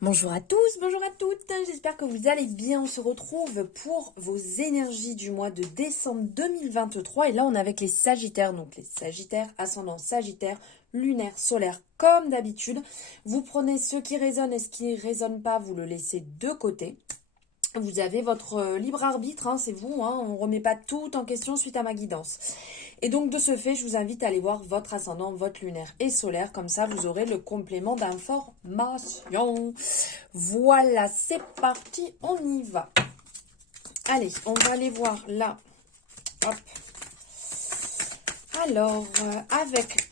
Bonjour à tous, bonjour à toutes, j'espère que vous allez bien. On se retrouve pour vos énergies du mois de décembre 2023 et là on est avec les Sagittaires, donc les Sagittaires, ascendant Sagittaire, lunaire, solaire comme d'habitude. Vous prenez ce qui résonne et ce qui ne résonne pas, vous le laissez de côté. Vous avez votre libre arbitre, hein, c'est vous, hein, on ne remet pas tout en question suite à ma guidance. Et donc de ce fait, je vous invite à aller voir votre ascendant, votre lunaire et solaire, comme ça vous aurez le complément d'information. Voilà, c'est parti, on y va. Allez, on va aller voir là. Hop. Alors, avec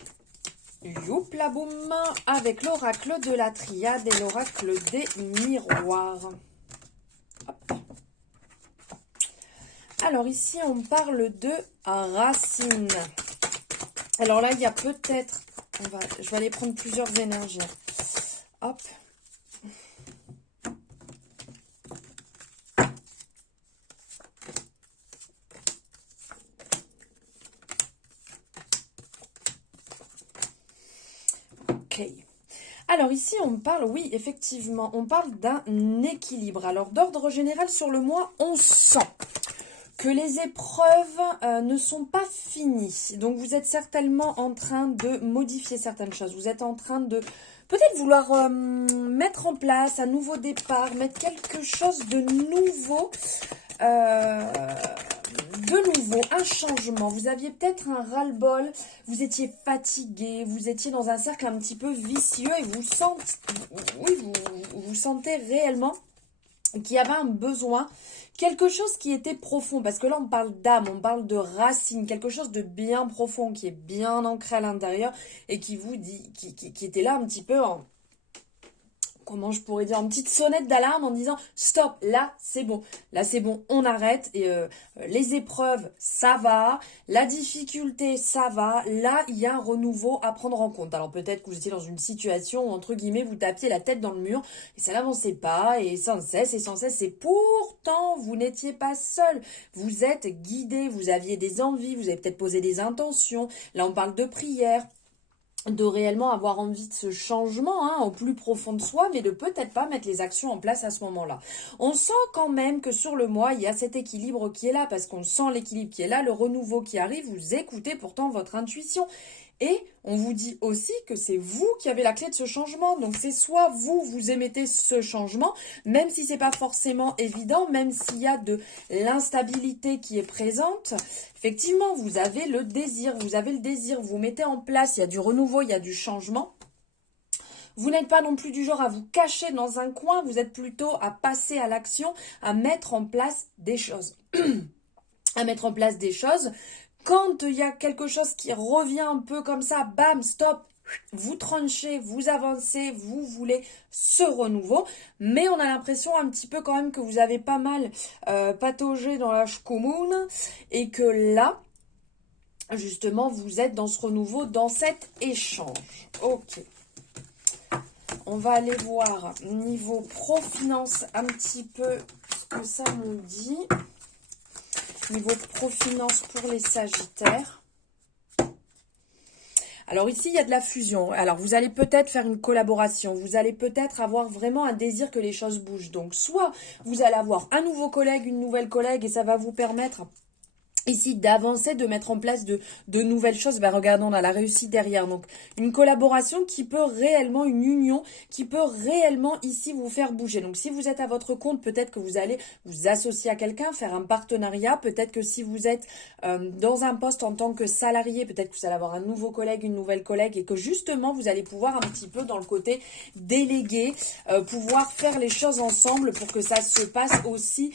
Youpla Boum, avec l'oracle de la triade et l'oracle des miroirs. Hop. Alors ici, on parle de racines. Alors là, il y a peut-être... je vais aller prendre plusieurs énergies. Hop. Ok. Alors ici, on parle, oui, effectivement, on parle d'un équilibre. Alors d'ordre général, sur le mois, on sent que les épreuves ne sont pas finies. Donc vous êtes certainement en train de modifier certaines choses. Vous êtes en train de peut-être vouloir mettre en place un nouveau départ, mettre quelque chose de nouveau. Un changement. Vous aviez peut-être un ras-le-bol, vous étiez fatigué, vous étiez dans un cercle un petit peu vicieux et vous sentez, oui, vous sentez réellement qu'il y avait un besoin, quelque chose qui était profond, parce que là on parle d'âme, on parle de racines, quelque chose de bien profond, qui est bien ancré à l'intérieur et qui vous dit, qui était là un petit peu en... Comment je pourrais dire, une petite sonnette d'alarme en disant stop, là c'est bon, on arrête. Et les épreuves, ça va, la difficulté, ça va, là il y a un renouveau à prendre en compte. Alors peut-être que vous étiez dans une situation où entre guillemets vous tapiez la tête dans le mur et ça n'avançait pas et sans cesse, et pourtant vous n'étiez pas seul, vous êtes guidé, vous aviez des envies, vous avez peut-être posé des intentions, là on parle de prière, de réellement avoir envie de ce changement au plus profond de soi, mais de peut-être pas mettre les actions en place à ce moment-là. On sent quand même que sur le mois, il y a cet équilibre qui est là, parce qu'on sent l'équilibre qui est là, le renouveau qui arrive, vous écoutez pourtant votre intuition. Et on vous dit aussi que c'est vous qui avez la clé de ce changement. Donc c'est soit vous émettez ce changement, même si c'est pas forcément évident, même s'il y a de l'instabilité qui est présente. Effectivement, vous avez le désir, vous mettez en place, il y a du renouveau, il y a du changement. Vous n'êtes pas non plus du genre à vous cacher dans un coin, vous êtes plutôt à passer à l'action, à mettre en place des choses. Quand il y a quelque chose qui revient un peu comme ça, bam, stop, vous tranchez, vous avancez, vous voulez ce renouveau, mais on a l'impression un petit peu quand même que vous avez pas mal pataugé dans la commune et que là, justement, vous êtes dans ce renouveau, dans cet échange. Ok. On va aller voir niveau pro-finance un petit peu ce que ça nous dit. Niveau pro-finance pour les Sagittaires. Alors ici, il y a de la fusion. Alors vous allez peut-être faire une collaboration. Vous allez peut-être avoir vraiment un désir que les choses bougent. Donc soit vous allez avoir un nouveau collègue, une nouvelle collègue et ça va vous permettre... ici d'avancer, de mettre en place de nouvelles choses. Ben, regardons, on a la réussite derrière. Donc, une collaboration qui peut réellement, une union qui peut réellement ici vous faire bouger. Donc, si vous êtes à votre compte, peut-être que vous allez vous associer à quelqu'un, faire un partenariat. Peut-être que si vous êtes dans un poste en tant que salarié, peut-être que vous allez avoir un nouveau collègue, une nouvelle collègue et que justement, vous allez pouvoir un petit peu dans le côté délégué, pouvoir faire les choses ensemble pour que ça se passe aussi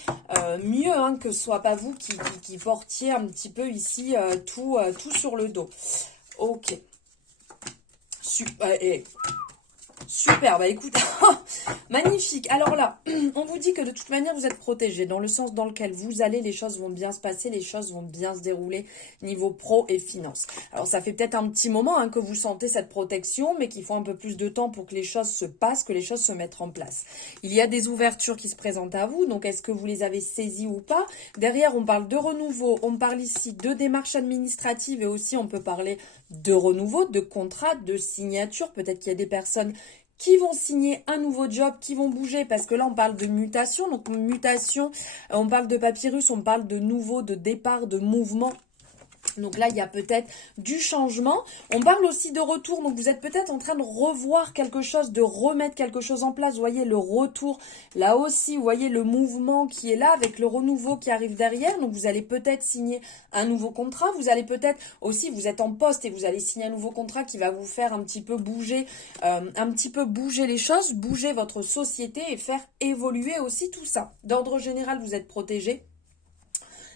mieux, que ce soit pas vous qui portiez un petit peu ici tout sur le dos. Ok. Super, bah écoute, magnifique. Alors là, on vous dit que de toute manière, vous êtes protégé. Dans le sens dans lequel vous allez, les choses vont bien se passer, les choses vont bien se dérouler niveau pro et finance. Alors ça fait peut-être un petit moment que vous sentez cette protection, mais qu'il faut un peu plus de temps pour que les choses se passent, que les choses se mettent en place. Il y a des ouvertures qui se présentent à vous, donc est-ce que vous les avez saisies ou pas? Derrière, on parle de renouveau, on parle ici de démarches administratives et aussi on peut parler de renouveau, de contrat, de signature. Peut-être qu'il y a des personnes qui vont signer un nouveau job, qui vont bouger, parce que là, on parle de mutation. Donc, mutation, on parle de papyrus, on parle de nouveau, de départ, de mouvement. Donc là, il y a peut-être du changement. On parle aussi de retour. Donc vous êtes peut-être en train de revoir quelque chose, de remettre quelque chose en place. Vous voyez le retour. Là aussi, vous voyez le mouvement qui est là avec le renouveau qui arrive derrière. Donc vous allez peut-être signer un nouveau contrat. Vous allez peut-être aussi, vous êtes en poste et vous allez signer un nouveau contrat qui va vous faire un petit peu bouger les choses, bouger votre société et faire évoluer aussi tout ça. D'ordre général, vous êtes protégé.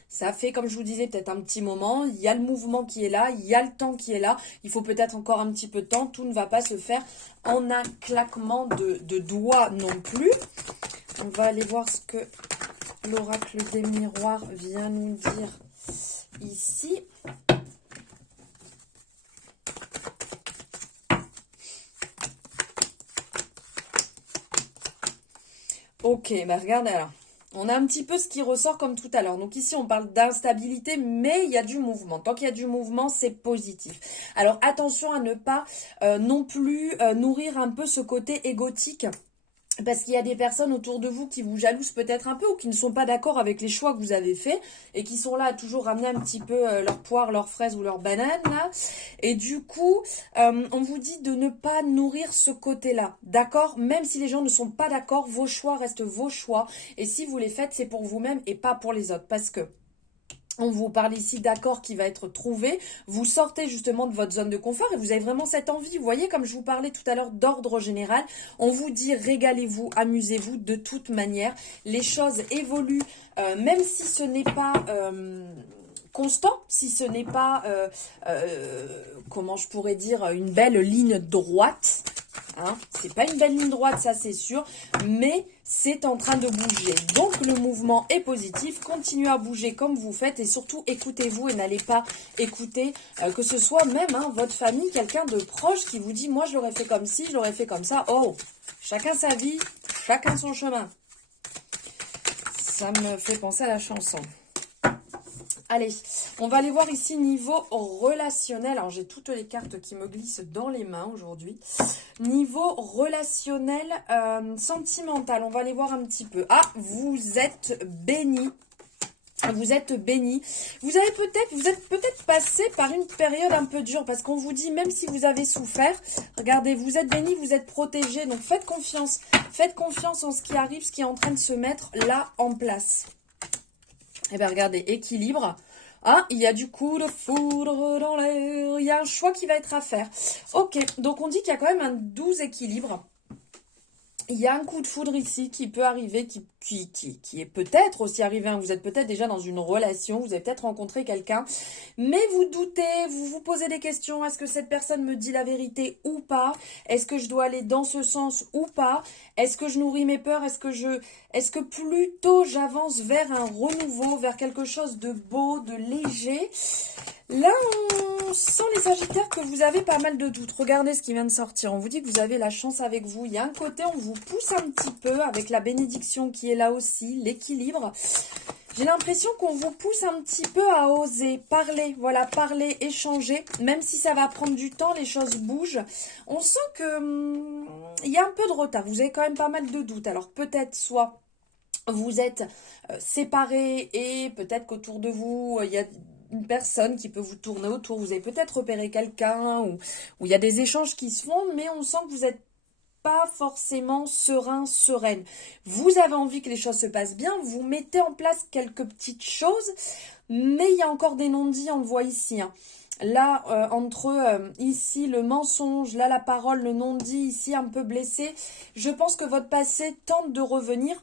Ça fait, comme je vous disais, peut-être un petit moment. Il y a le mouvement qui est là, il y a le temps qui est là. Il faut peut-être encore un petit peu de temps. Tout ne va pas se faire en un claquement de doigts non plus. On va aller voir ce que l'oracle des miroirs vient nous dire ici. Ok, bah regardez alors. On a un petit peu ce qui ressort comme tout à l'heure. Donc ici, on parle d'instabilité, mais il y a du mouvement. Tant qu'il y a du mouvement, c'est positif. Alors attention à ne pas non plus nourrir un peu ce côté égotique. Parce qu'il y a des personnes autour de vous qui vous jalousent peut-être un peu ou qui ne sont pas d'accord avec les choix que vous avez faits et qui sont là à toujours ramener un petit peu leur poire, leurs fraises ou leurs bananes là. Et du coup, on vous dit de ne pas nourrir ce côté-là, d'accord? Même si les gens ne sont pas d'accord, vos choix restent vos choix. Et si vous les faites, c'est pour vous-même et pas pour les autres. Parce que on vous parle ici d'accord qui va être trouvé. Vous sortez justement de votre zone de confort et vous avez vraiment cette envie. Vous voyez, comme je vous parlais tout à l'heure d'ordre général, on vous dit régalez-vous, amusez-vous de toute manière. Les choses évoluent, même si ce n'est pas constant, si ce n'est pas, comment je pourrais dire, une belle ligne droite. Hein, c'est pas une belle ligne droite, ça c'est sûr, mais c'est en train de bouger. Donc le mouvement est positif, continuez à bouger comme vous faites et surtout écoutez-vous et n'allez pas écouter que ce soit même votre famille, quelqu'un de proche qui vous dit moi je l'aurais fait comme ci, je l'aurais fait comme ça. Oh, chacun sa vie, chacun son chemin. Ça me fait penser à la chanson. Allez, on va aller voir ici niveau relationnel. Alors, j'ai toutes les cartes qui me glissent dans les mains aujourd'hui. Niveau relationnel, sentimental, on va aller voir un petit peu. Ah, vous êtes béni. Vous êtes béni. Vous êtes peut-être passé par une période un peu dure parce qu'on vous dit, même si vous avez souffert, regardez, vous êtes béni, vous êtes protégé. Donc, faites confiance. Faites confiance en ce qui arrive, ce qui est en train de se mettre là en place. Eh bien, regardez, équilibre. Ah, il y a du coup de foudre dans l'air. Il y a un choix qui va être à faire. Ok, donc on dit qu'il y a quand même un doux équilibre. Il y a un coup de foudre ici qui peut arriver, qui est peut-être aussi arrivé. Vous êtes peut-être déjà dans une relation, vous avez peut-être rencontré quelqu'un, mais vous doutez, vous vous posez des questions. Est-ce que cette personne me dit la vérité ou pas? Est-ce que je dois aller dans ce sens ou pas? Est-ce que je nourris mes peurs? Est-ce que plutôt j'avance vers un renouveau, vers quelque chose de beau, de léger? Là, on sent les Sagittaires que vous avez pas mal de doutes. Regardez ce qui vient de sortir. On vous dit que vous avez la chance avec vous. Il y a un côté, on vous pousse un petit peu avec la bénédiction qui est là aussi, l'équilibre. J'ai l'impression qu'on vous pousse un petit peu à oser parler. Voilà, parler, échanger. Même si ça va prendre du temps, les choses bougent. On sent que il y a un peu de retard. Vous avez quand même pas mal de doutes. Alors peut-être soit vous êtes séparés et peut-être qu'autour de vous, il y a une personne qui peut vous tourner autour. Vous avez peut-être repéré quelqu'un ou il y a des échanges qui se font, mais on sent que vous n'êtes pas forcément serein, sereine. Vous avez envie que les choses se passent bien, vous mettez en place quelques petites choses, mais il y a encore des non-dits, on le voit ici. Hein. Là, entre ici le mensonge, là la parole, le non-dit, ici un peu blessé, je pense que votre passé tente de revenir.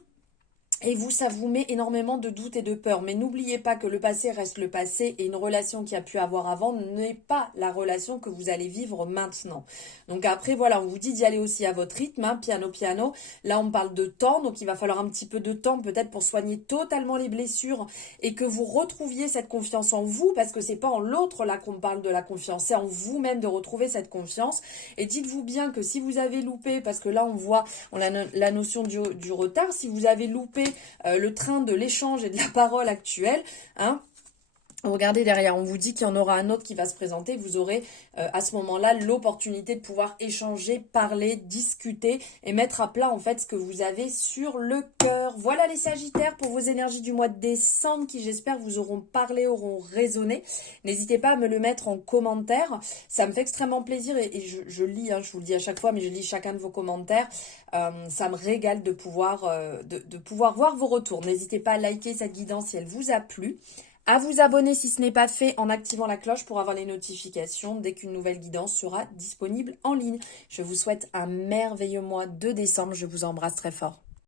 Et vous, ça vous met énormément de doutes et de peur. Mais n'oubliez pas que le passé reste le passé et une relation qui a pu avoir avant n'est pas la relation que vous allez vivre maintenant. Donc après, voilà, on vous dit d'y aller aussi à votre rythme, hein, piano, piano. Là, on parle de temps, donc il va falloir un petit peu de temps peut-être pour soigner totalement les blessures et que vous retrouviez cette confiance en vous parce que c'est pas en l'autre là qu'on parle de la confiance, c'est en vous-même de retrouver cette confiance. Et dites-vous bien que si vous avez loupé, parce que là, on a la notion du retard, si vous avez loupé le train de l'échange et de la parole actuelle, hein, Regardez derrière, on vous dit qu'il y en aura un autre qui va se présenter. Vous aurez à ce moment-là l'opportunité de pouvoir échanger, parler, discuter et mettre à plat en fait ce que vous avez sur le cœur. Voilà les Sagittaires pour vos énergies du mois de décembre qui j'espère vous auront parlé, auront résonné. N'hésitez pas à me le mettre en commentaire. Ça me fait extrêmement plaisir et je lis, hein, je vous le dis à chaque fois, mais je lis chacun de vos commentaires. Ça me régale de pouvoir voir vos retours. N'hésitez pas à liker cette guidance si elle vous a plu. À vous abonner si ce n'est pas fait en activant la cloche pour avoir les notifications dès qu'une nouvelle guidance sera disponible en ligne. Je vous souhaite un merveilleux mois de décembre. Je vous embrasse très fort.